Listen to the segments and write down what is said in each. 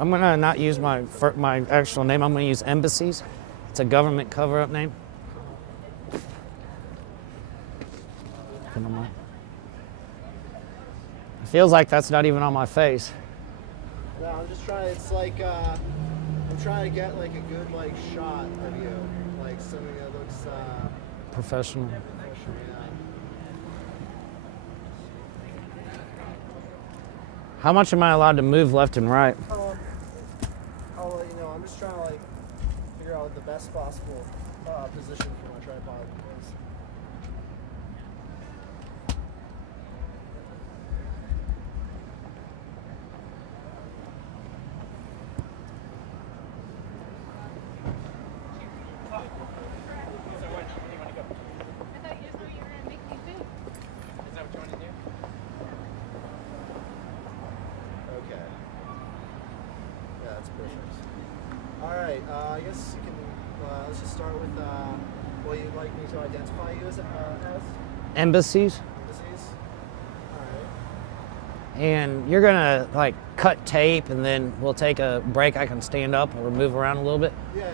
I'm gonna not use my actual name. I'm gonna use Embassies. It's a government cover-up name. It feels like that's not even on my face. No, I'm just trying. It's like I'm trying to get like a good like shot of you, like something that looks Professional. professional. Yeah. How much am I allowed to move left and right? I'll let you know. I'm just trying to like figure out the best possible position for my tripod is. Okay. Yeah, that's perfect. All right. I guess you can. Let's just start with what you'd like me to identify you as. Embassies. Embassies. All right. And you're gonna like cut tape, and then we'll take a break. I can stand up or move around a little bit, Yeah.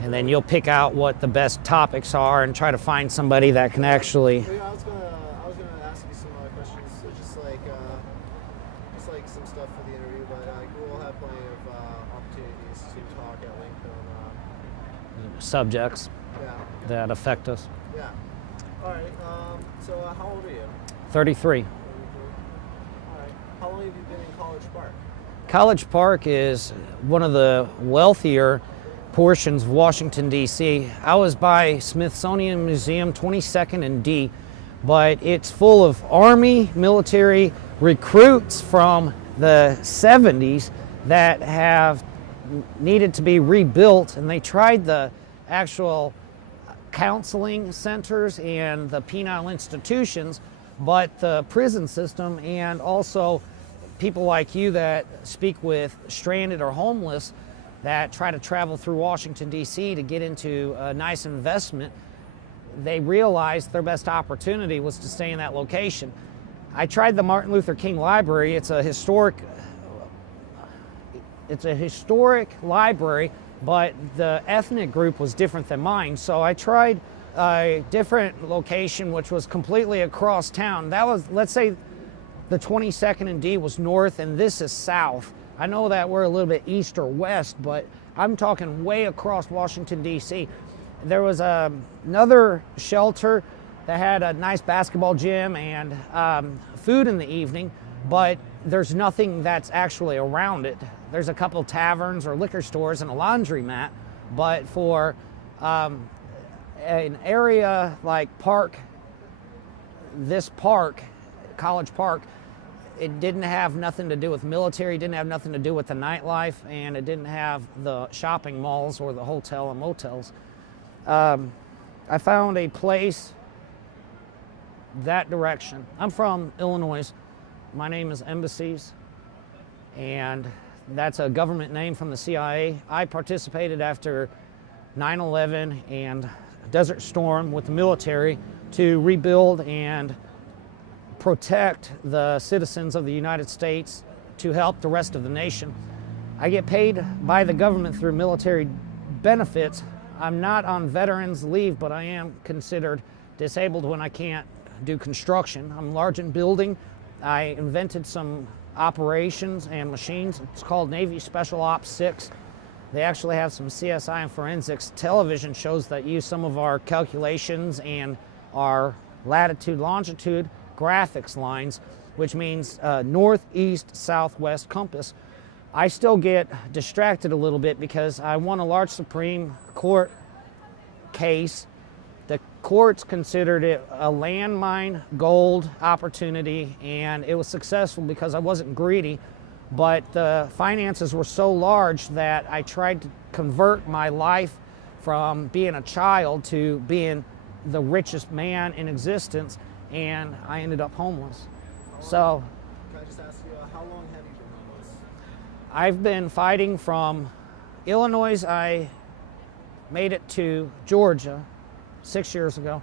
and then you'll pick out what the best topics are and try to find somebody that can actually. Yeah, I was gonna ask you some questions, so just like some stuff for the interview, but we'll have plenty of opportunities to talk at length on. Subjects Yeah. that affect us. Yeah. All right. So how old are you? 33. All right. How long have you been in College Park? College Park is one of the wealthier portions of Washington, D.C. I was by Smithsonian Museum 22nd and D, but it's full of Army, military recruits from the 70s that have needed to be rebuilt, and they tried the actual counseling centers and the penal institutions, but the prison system and also people like you that speak with stranded or homeless that try to travel through Washington, D.C. to get into a nice investment, they realized their best opportunity was to stay in that location. I tried the Martin Luther King Library. It's a historic library, but the ethnic group was different than mine. So I tried a different location, which was completely across town. That was, let's say, the 22nd and D was north, and this is south. I know that we're a little bit east or west, but I'm talking way across Washington, D.C. There was another shelter that had a nice basketball gym and food in the evening, but there's nothing that's actually around it. There's a couple taverns or liquor stores and a laundromat, but for an area like this park, College Park, it didn't have nothing to do with military, didn't have nothing to do with the nightlife, and it didn't have the shopping malls or the hotel and motels. I found a place that direction. I'm from Illinois. My name is Embassies, and that's a government name from the CIA. I participated after 9/11 and Desert Storm with the military to rebuild and protect the citizens of the United States to help the rest of the nation. I get paid by the government through military benefits. I'm not on veterans leave, but I am considered disabled when I can't do construction. I'm large in building. I invented some operations and machines. It's called Navy Special Ops 6. They actually have some CSI and forensics television shows that use some of our calculations and our latitude, longitude graphics lines, which means north, east, southwest compass. I still get distracted a little bit because I won a large Supreme Court case. The courts considered it a landmine gold opportunity, and it was successful because I wasn't greedy, but the finances were so large that I tried to convert my life from being a child to being the richest man in existence, and I ended up homeless. So, can I just ask you, how long have you been homeless? I've been fighting from Illinois. I made it to Georgia 6 years ago,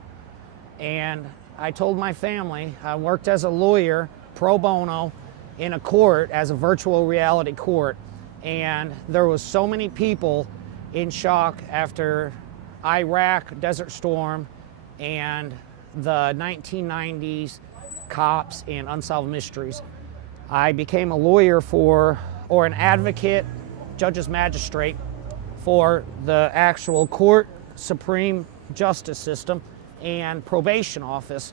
and I told my family I worked as a lawyer pro bono in a court as a virtual reality court, And there was so many people in shock after Iraq, Desert Storm, and the 1990s cops and unsolved mysteries. I became a lawyer or an advocate, judge's magistrate, for the actual court, supreme justice system, and probation office.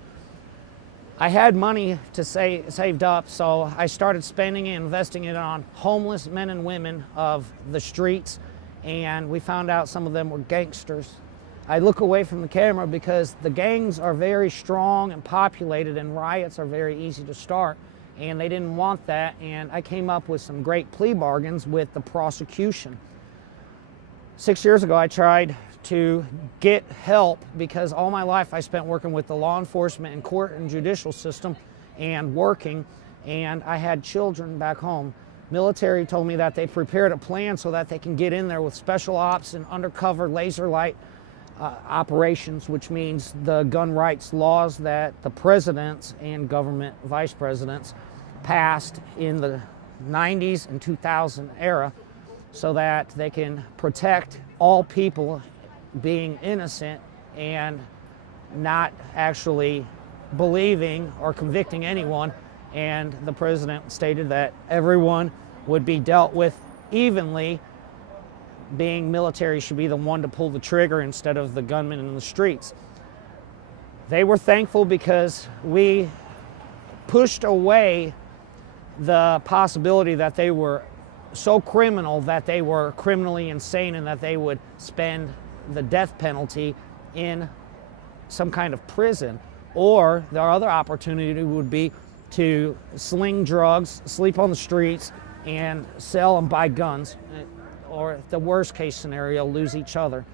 I had money to saved up, so I started spending it, investing it on homeless men and women of the streets, and we found out some of them were gangsters. I look away from the camera because the gangs are very strong and populated, and riots are very easy to start, and they didn't want that, and I came up with some great plea bargains with the prosecution. 6 years ago, I tried to get help because all my life I spent working with the law enforcement and court and judicial system and working, and I had children back home. Military told me that they prepared a plan so that they can get in there with special ops and undercover laser light operations, which means the gun rights laws that the presidents and government vice presidents passed in the 90s and 2000 era, so that they can protect all people being innocent and not actually believing or convicting anyone. And the president stated that everyone would be dealt with evenly, being military should be the one to pull the trigger instead of the gunmen in the streets. They were thankful because we pushed away the possibility that they were so criminal that they were criminally insane and that they would spend the death penalty in some kind of prison. Or the other opportunity would be to sling drugs, sleep on the streets, and sell and buy guns. Or the worst case scenario, lose each other.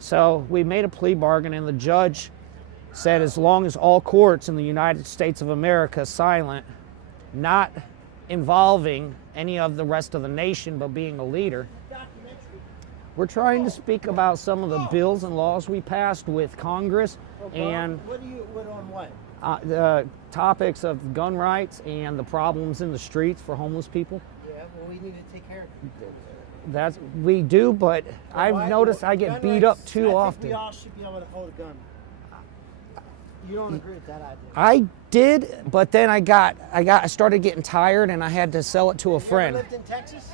So we made a plea bargain, and the judge said as long as all courts in the United States of America silent, not involving any of the rest of the nation, but being a leader. We're trying to speak about some of the bills and laws we passed with Congress, and the topics of gun rights and the problems in the streets for homeless people. Yeah, well, we need to take care of it. That's we do, but I've noticed I get beat up too often. I think we all should be able to hold a gun. You don't agree with that idea? I did, but then I started getting tired, and I had to sell it to a friend. You ever lived in Texas?